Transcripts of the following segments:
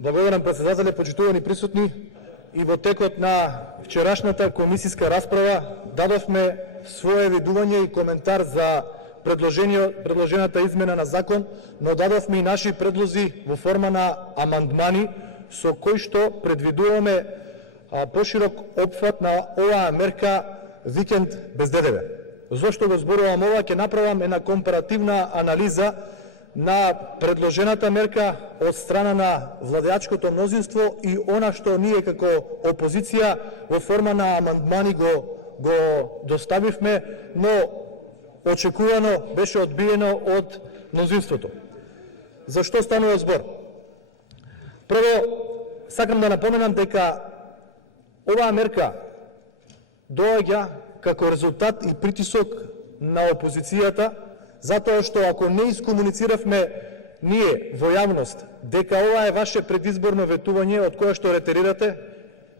Благодарам, председателе, почитувани присутни. И во текот на вчерашната комисиска расправа дадовме свое видување и коментар за предложената измена на закон, но дадовме и наши предлози во форма на амандмани со кои што предвидуваме поширок опфат на оваа мерка викенд без ДДВ. Зошто го зборувам ова? Ќе направам една компаративна анализа на предложената мерка од страна на владеачкото мнозинство и она што ние како опозиција во форма на амандмани го доставивме, но очекувано беше одбиено од мнозинството. За што станува збор? Прво, сакам да напоменам дека оваа мерка доаѓа како резултат и притисок на опозицијата, затоа што ако не искомунициравме ние во јавност дека ова е ваше предизборно ветување од кое што ретерирате,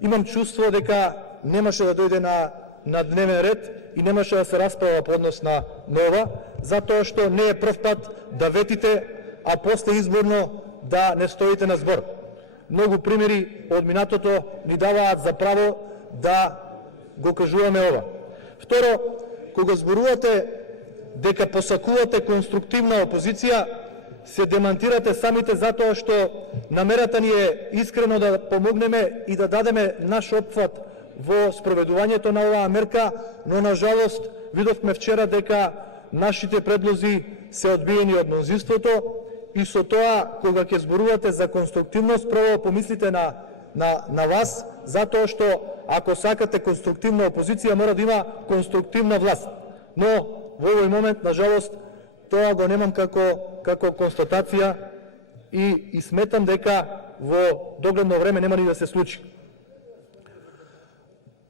имам чувство дека немаше да дојде на дневен ред и немаше да се расправа по однос на ова, затоа што не е прв пат да ветите, а после изборно да не стоите на збор. Многу примери од минатото ни даваат за право да го кажуваме ова. Второ, кога зборувате дека посакувате конструктивна опозиција, се демантирате самите затоа што намерата ни е искрено да помогнеме и да дадеме наш опфат во спроведувањето на оваа мерка, но на жалост видовме вчера дека нашите предлози се одбиени од мнозинството и со тоа кога ќе зборувате за конструктивност, прво помислите на вас, затоа што ако сакате конструктивна опозиција мора да има конструктивна власт. Но во овој момент, на жалост, тоа го немам како констатација и сметам дека во догледно време нема ни да се случи.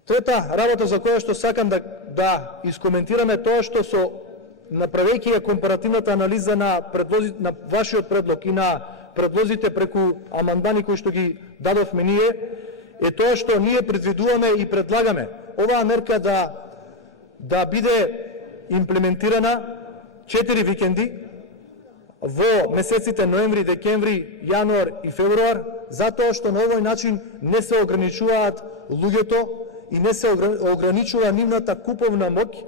Трета работа за која што сакам да искоментираме тоа што направејќи ја компаративната анализа на вашиот предлог и на предлозите преку амандмани кои што ги дадовме ние, е тоа што ние предвидуваме и предлагаме оваа мерка да биде имплементирана 4 викенди во месеците ноември, декември, јануар и февруар, затоа што на овој начин не се ограничуваат луѓето и не се ограничува нивната куповна моќ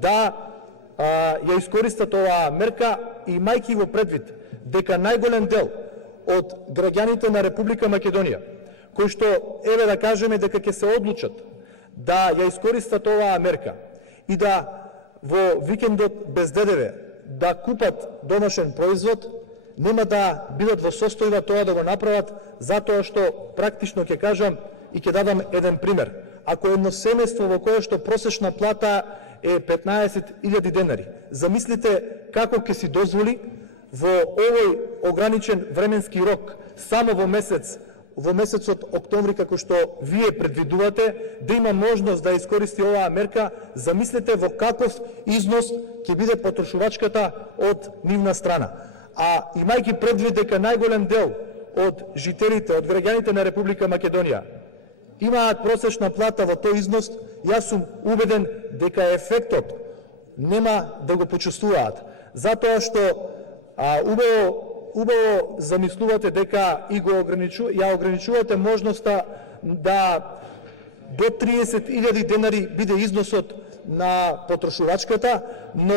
да ја искористат оваа мерка, имајќи во предвид дека најголем дел од граѓаните на Република Македонија, кои што, еве да кажеме дека ќе се одлучат да ја искористат оваа мерка и да во викендот без ДДВ да купат домашен производ, нема да бидат во состојба тоа да го направат, затоа што практично ќе кажам и ќе дадам еден пример. Ако едно семејство во кое што просечна плата е 15.000 денари, замислите како ќе си дозволи во овој ограничен временски рок, само во месецот октомври, како што вие предвидувате, да има можност да искористи оваа мерка, замислете во каков износ ќе биде потрошувачката од нивна страна. А имајќи предвид дека најголем дел од жителите, од граѓаните на Република Македонија имаат просечна плата во тој износ, јас сум убеден дека ефектот нема да го почувствуваат. Затоа што убаво замислувате дека и ја ограничувате можноста да до 30.000 денари биде износот на потрошувачката, но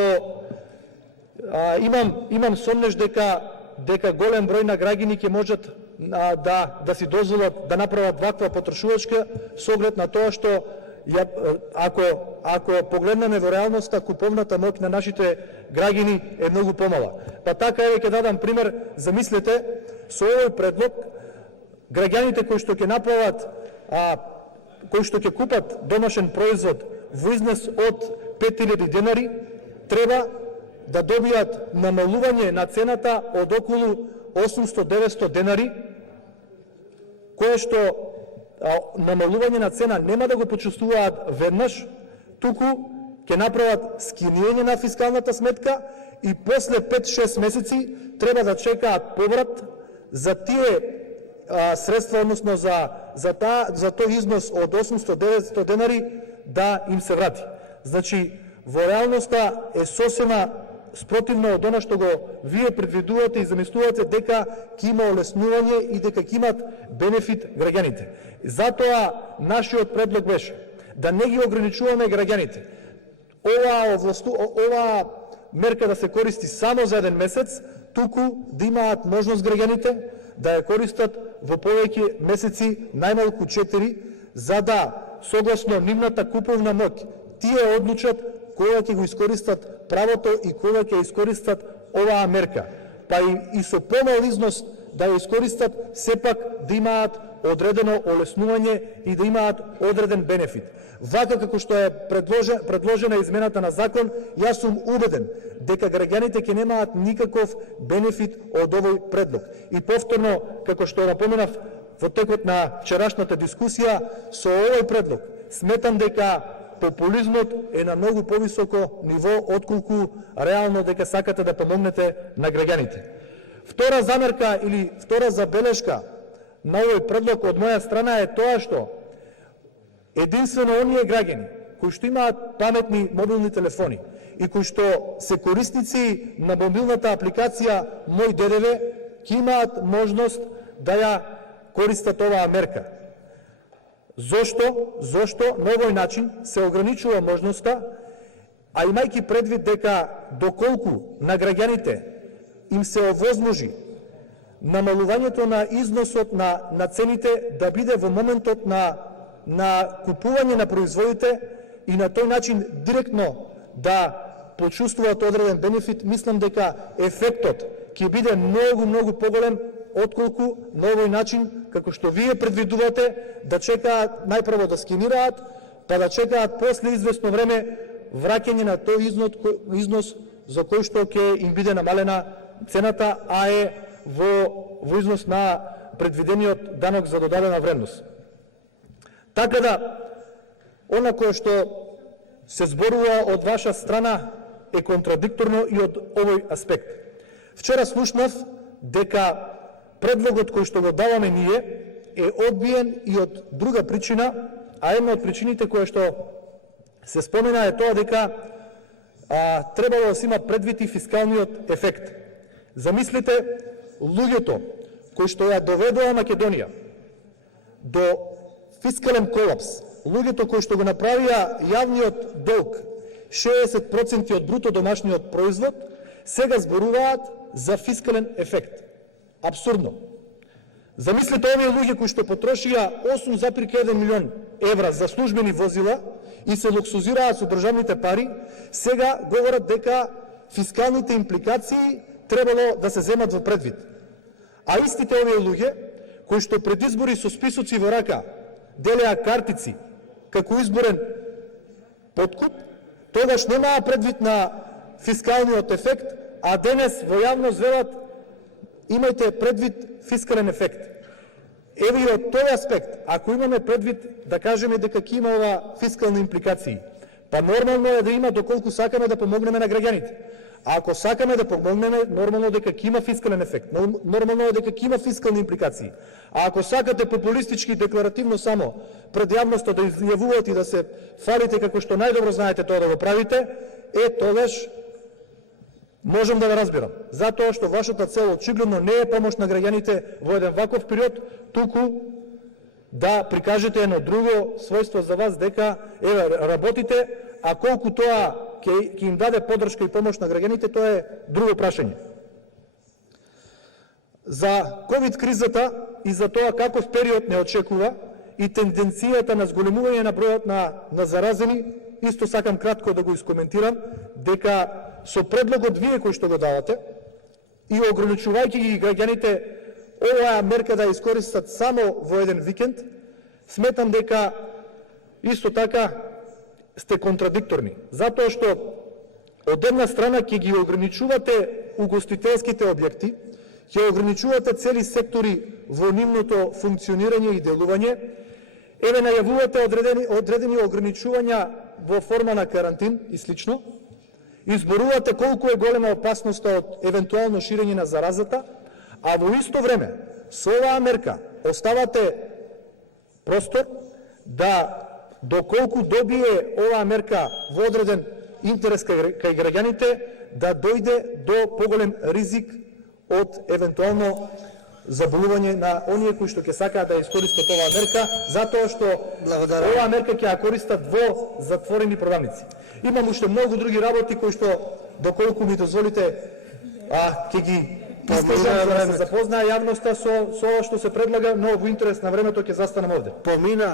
имам сомнеш дека голем број на граѓани ќе можат да си дозволат да направат ваква потрошувачка со оглед на тоа што ако погледнеме во реалноста, куповната моќ на нашите граѓани е многу помала. Па така еве ќе дадам пример, замислете со овој предлог граѓаните кои што ќе направат кои што ќе купат домашен производ во износ од 5.000 денари треба да добијат намалување на цената од околу 800-900 денари, кое што намалување на цена нема да го почувствуваат веднаш, туку ќе направат скиниење на фискалната сметка и после 5-6 месеци треба да чекаат поврат за тие средства, односно за тој износ од 800-900 денари да им се врати. Значи, во реалноста е спротивно од она што го вие предвидувате и замислувате дека ќе има олеснување и дека ќе имат бенефит граѓаните. Затоа нашиот предлог беше да не ги ограничуваме граѓаните. Ова мерка да се користи само за еден месец, туку да имаат можност граѓаните да ја користат во повеќе месеци, најмалку 4, за да согласно нивната куповна моќ тие одлучат кога ќе го искористат правото и кога ќе искористат оваа мерка. Па и со помал износ да ја искористат, сепак да имаат одредено олеснување и да имаат одреден бенефит. Вака како што е предложена измената на закон, јас сум убеден дека граѓаните ќе немаат никаков бенефит од овој предлог. И повторно, како што напоменав во текот на вчерашната дискусија, со овој предлог сметам дека популизмот е на многу повисоко ниво отколку реално дека сакате да помогнете на граѓаните. Втора замерка или втора забелешка на овој предлог од моја страна е тоа што единствено оние граѓани кои што имаат паметни мобилни телефони и кои што се корисници на мобилната апликација Мој ДДВ ќе имаат можност да ја користат оваа мерка. Зошто на овој начин се ограничува можноста, а имајќи предвид дека доколку на граѓаните им се овозможи намалувањето на износот на цените да биде во моментот на купување на производите и на тој начин директно да почувствуваат одреден бенефит, мислам дека ефектот ќе биде многу поголем отколку на овој начин, како што вие предвидувате, да чекаат најпрво да скенираат, па да чекаат после известно време враќање на тој износ за кој што ќе им биде намалена цената, а е во износ на предвидениот данок за додадена вредност. Така да, она кое што се зборува од ваша страна е контрадикторно и од овој аспект. Вчера слушнав дека предлогот кој што го даваме ние е одбиен и од друга причина, а една од причините која што се спомена е тоа дека требало да се има предвид и фискалниот ефект. Замислите луѓето кои што ја доведоа Македонија до фискален колапс, луѓето кои што го направија јавниот долг 60% од бруто домашниот производ, сега зборуваат за фискален ефект. Абсурдно. Замислете овие луѓе кои што потрошија 8,1 милион евра за службени возила и се луксузираат со државните пари, сега говорат дека фискалните импликации требало да се земат во предвид. А истите овие луѓе кои што пред избори со списоци во рака делеа картици како изборен подкуп, тогаш немаа предвид на фискалниот ефект, а денес во јавност велат имајте предвид фискален ефект. Еве и од тој аспект, ако имаме предвид да кажеме дека ќе има ова фискални импликации, па нормално е да има доколку сакаме да помогнеме на граѓаните. А ако сакаме да помогнеме, нормално дека ќе има фискален ефект, нормално е дека ќе има фискални импликации. А ако сакате популистички и декларативно само пред јавноста да изјавувате и да се фалите како што најдобро знаете тоа да го правите, тогаш можам да ве разбирам. Затоа што вашата цел очигледно не е помош на граѓаните во еден ваков период, туку да прикажете едно друго својство за вас дека работите, а колку тоа ќе им даде поддршка и помош на граѓаните, тоа е друго прашање. За ковид кризата и за тоа каков период не очекува и тенденцијата на зголемување на бројот на заразени, исто сакам кратко да го искоментирам, дека со предлогот вие кој што го давате и ограничувајќи ги граѓаните оваа мерка да искористат само во еден викенд, сметам дека исто така сте контрадикторни, затоа што од една страна ќе ги ограничувате угостителските објекти, ќе ограничувате цели сектори во нивното функционирање и делување, најавувате одредени ограничувања во форма на карантин и слично, изборувате колку е голема опасноста од евентуално ширење на заразата, а во исто време со оваа мерка оставате простор да доколку добие оваа мерка во одреден интерес кај граѓаните, да дојде до поголем ризик од евентуално заболување на оние кои што ќе сакаат да искористат оваа мерка, затоа што оваа мерка ќе ја користат во затворени продавници. Имам уште многу други работи кои што, доколку ми дозволите, ќе ги искажам да се запознае јавноста со ова што се предлага, но во интерес на времето ќе застанам овде.